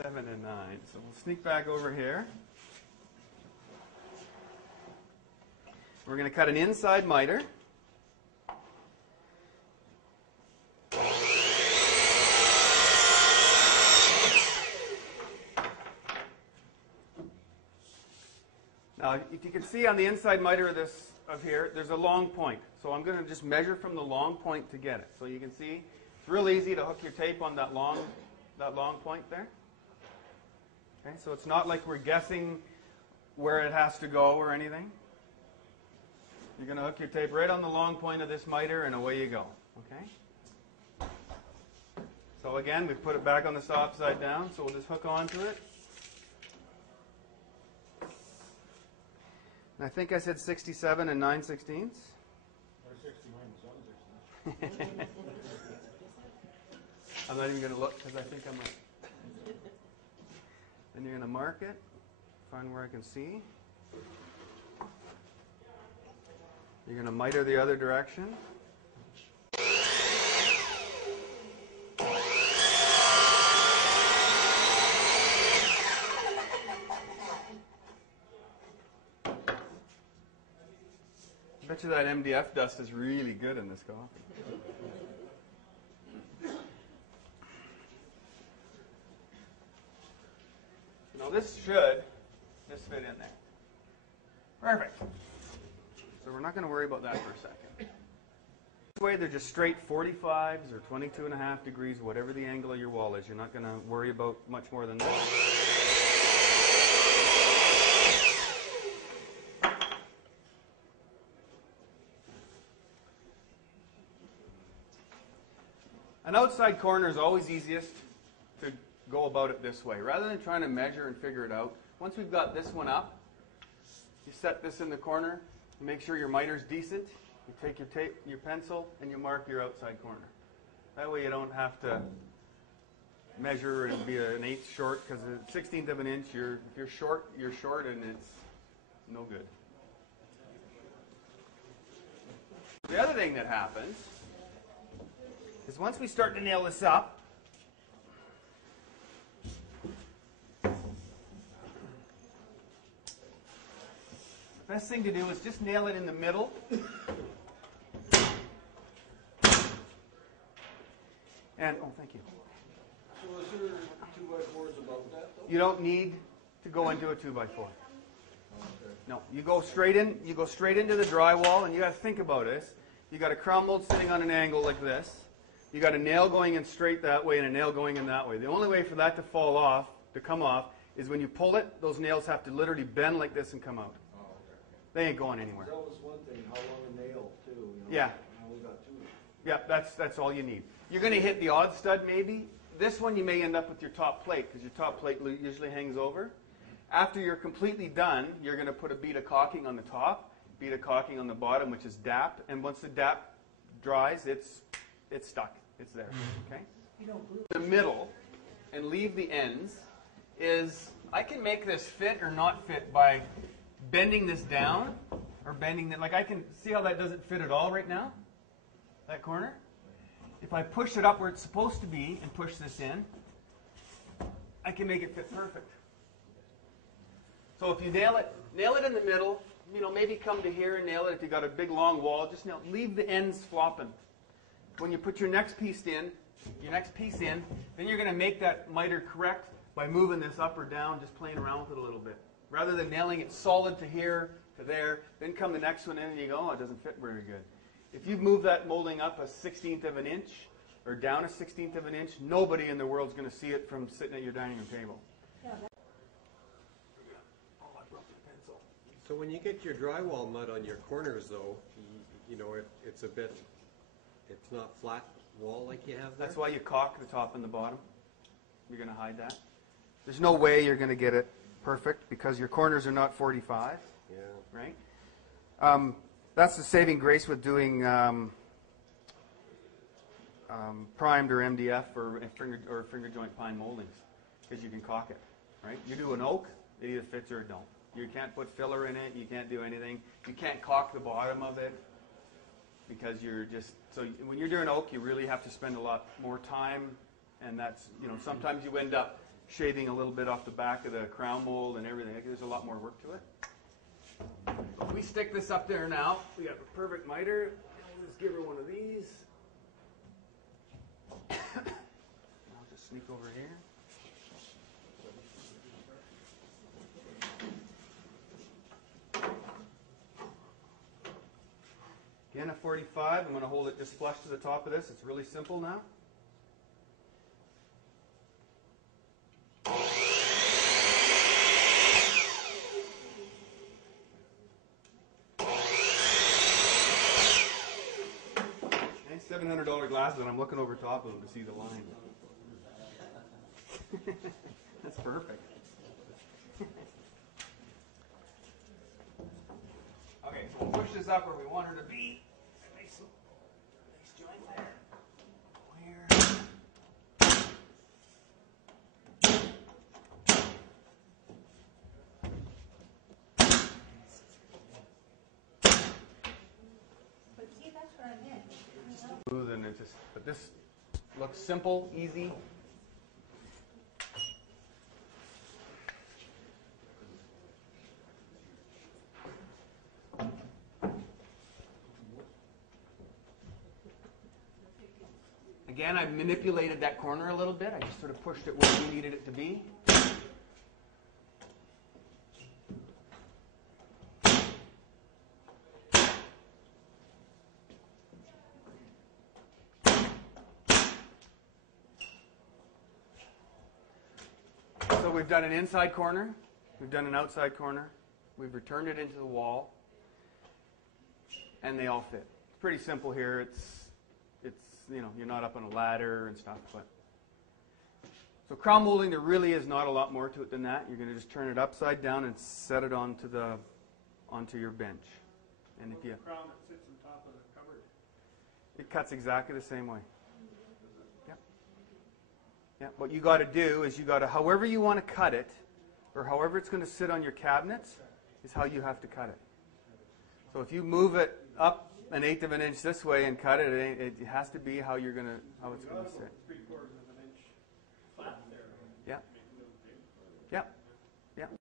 7 and 9. So we'll sneak back over here. We're going to cut an inside miter. Now, if you can see on the inside miter of here, there's a long point. So I'm going to just measure from the long point to get it. So you can see it's real easy to hook your tape on that long point there. Okay, so it's not like we're guessing where it has to go or anything. You're going to hook your tape right on the long point of this miter, and away you go. Okay. So again, we've put it back on the saw upside down, so we'll just hook onto it. And I think I said 67 and 9/16. Or 61 and 7/16. I'm not even going to look because I think I'm right. Then you're going to mark it, find where I can see. You're going to miter the other direction. I bet you that MDF dust is really good in this coffee. Now this should just fit in there. Perfect. So we're not going to worry about that for a second. This way they're just straight 45s or 22.5 degrees, whatever the angle of your wall is. You're not going to worry about much more than that. An outside corner is always easiest to go about it this way. Rather than trying to measure and figure it out, once we've got this one up, you set this in the corner, you make sure your miter's decent, you take your tape, your pencil, and you mark your outside corner. That way you don't have to measure and be an eighth short, because a 1/16 of an inch, if you're short, and it's no good. The other thing that happens is once we start to nail this up, the best thing to do is just nail it in the middle. And, oh, thank you. So is there 2x4s above that, though? You don't need to go into a 2x4. Okay. No, you go straight in. You go straight into the drywall, and you got to think about this. You got a crown mold sitting on an angle like this. You got a nail going in straight that way and a nail going in that way. The only way for that to fall off, to come off, is when you pull it. Those nails have to literally bend like this and come out. Oh, okay. They ain't going anywhere. That was one thing. How long a nail, too? You know? Yeah. Now we got 2. Yeah, that's all you need. You're going to hit the odd stud maybe. This one you may end up with your top plate because your top plate usually hangs over. After you're completely done, you're going to put a bead of caulking on the top, bead of caulking on the bottom, which is DAP. And once the DAP dries, it's stuck. It's there. Okay? The middle and leave the ends is I can make this fit or not fit by bending this down or bending it. Like I can see how that doesn't fit at all right now. That corner. If I push it up where it's supposed to be and push this in, I can make it fit perfect. So if you nail it in the middle, maybe come to here and nail it. If you got a big long wall, just leave the ends flopping. When you put your next piece in, then you're going to make that miter correct by moving this up or down, just playing around with it a little bit. Rather than nailing it solid to here, to there, then come the next one in and you go, oh, it doesn't fit very good. If you move that molding up a 1/16 of an inch or down a 1/16 of an inch, nobody in the world is going to see it from sitting at your dining room table. Yeah, Oh, I broke the pencil. So when you get your drywall mud on your corners, though, it's not flat wall like you have there? That's why you caulk the top and the bottom. You're going to hide that. There's no way you're going to get it perfect because your corners are not 45. Yeah. Right? That's the saving grace with doing primed or MDF or finger joint pine moldings, because you can caulk it. Right? You do an oak, it either fits or it don't. You can't put filler in it. You can't do anything. You can't caulk the bottom of it because when you're doing oak, you really have to spend a lot more time, and that's sometimes you end up shaving a little bit off the back of the crown mold and everything. There's a lot more work to it. If we stick this up there now, we got a perfect miter. We'll just give her one of these. I'll just sneak over here. Again, a 45. I'm going to hold it just flush to the top of this. It's really simple now. Okay, $700 glasses, and I'm looking over top of them to see the line. That's perfect. Okay, so we'll push this up where we want her to be. Nice joint there. But see, that's what I meant. Smooth and it just, but this looks simple, easy. Again, I've manipulated that corner a little bit. I just sort of pushed it where we needed it to be. So we've done an inside corner. We've done an outside corner. We've returned it into the wall. And they all fit. It's pretty simple here. It's you know, you're not up on a ladder and stuff, but so crown molding, there really is not a lot more to it than that. You're going to just turn it upside down and set it onto your bench. And if you crown that sits on top of the cupboard. it cuts exactly the same way. Yep. Yeah. What you got to do is you got to, however you want to cut it, or however it's going to sit on your cabinets, is how you have to cut it. So if you move it up 1/8 of an inch this way and cut it, it has to be how it's going to sit.